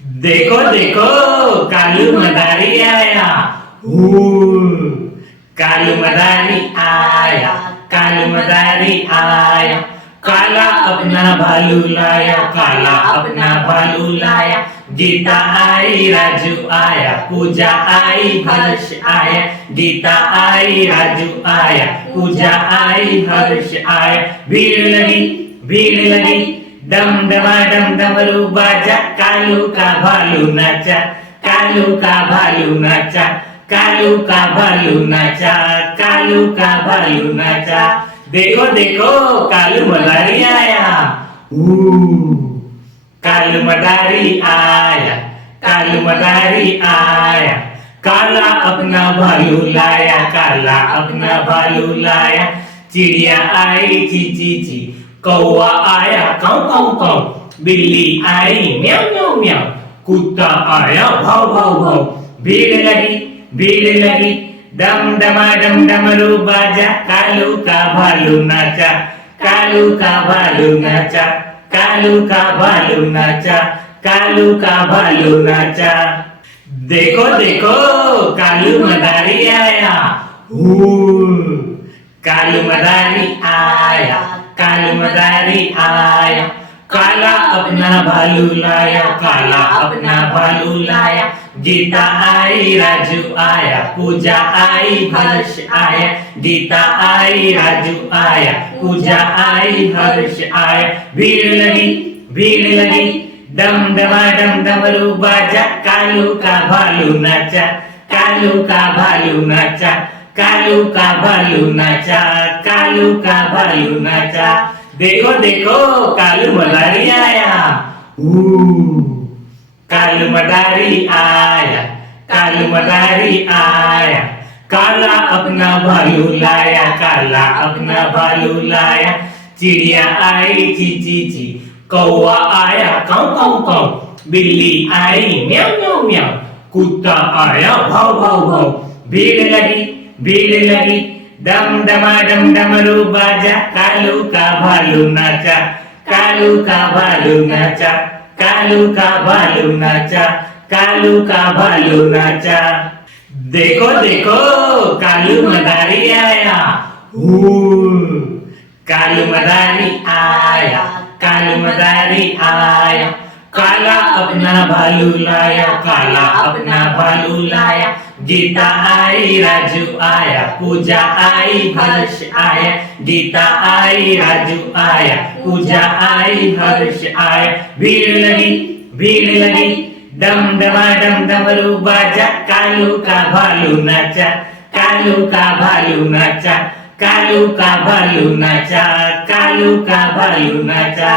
देखो देखो कालू मदारी आया। कालू मदारी आया, कालू मदारी आया। काला अपना भालू लाया, काला अपना भालू लाया। गीता आई, राजू आया, पूजा आई, हर्ष आया। गीता आई, राजू आया, पूजा आई, हर्ष आया। भीड़ लगी, डम डमा डम डमरू बाजा। कालू का भालू नाचा, कालू का भालू नाचा, कालू का भालू नाचा, कालू का भालू नाचा। देखो देखो कालू मदारी आया। कालू मदारी आया, कालू मदारी आया। काला अपना भालू लाया, काला अपना भालू लाया। चिड़िया आई ची ची ची, कौवा आया काऊ काऊ काऊ। बिल्ली आई म्याऊ म्याऊ म्याऊ, कुत्ता आया भाव भाव भाव। भीड़ लगी, डम डमा डम डमरू बाजा। कालू का भालू नाचा, कालू का भालू नाचा, कालू का भालू नाचा, कालू का भालू नाचा। देखो देखो कालू मदारी आया। कालू मदारी आया, कालू मदारी आया। काला अपना भालू लाया, काला अपना भालू लाया। गीता आई, राजू आया, पूजा आई, हर्ष आया। गीता आई, राजू आया, पूजा आई, हर्ष आया। भीड़ लगी, डम डमा डम डमरू बाजा। कालू का भालू नाचा, कालू का भालू नाचा, कालू का भालू नाचा, कालू का भालू नाचा। देखो देखो कालू मदारी आया। कालू मदारी आया, कालू मदारी आया। काला अपना भालू लाया, काला अपना भालू लाया। चिड़िया आई ची ची ची, कौवा आया काऊ काऊ काऊ। बिल्ली आई म्याऊ म्याऊ म्याऊ, कुत्ता आया भाव भाव भाव। भीड़ लगी, डम डमा डम डमरू बाजा। कालू का भालू नाचा, कालू का भालू नाचा, कालू का भालू नाचा, कालू का भालू नाचा। देखो देखो कालू मदारी आया। कालू मदारी आया, कालू मदारी आया। काला अपना भालू लाया, काला अपना भालू लाया। गीता आई, राजू आया, पूजा आई, हर्ष आया। गीता आई, राजू आया, पूजा आई, हर्ष आया। भीड़ लगी, डम डमा डम डमरू बाजा। कालू का भालू नाचा, कालू का भालू नाचा, कालू का भालू नाचा, कालू का भालू नाचा।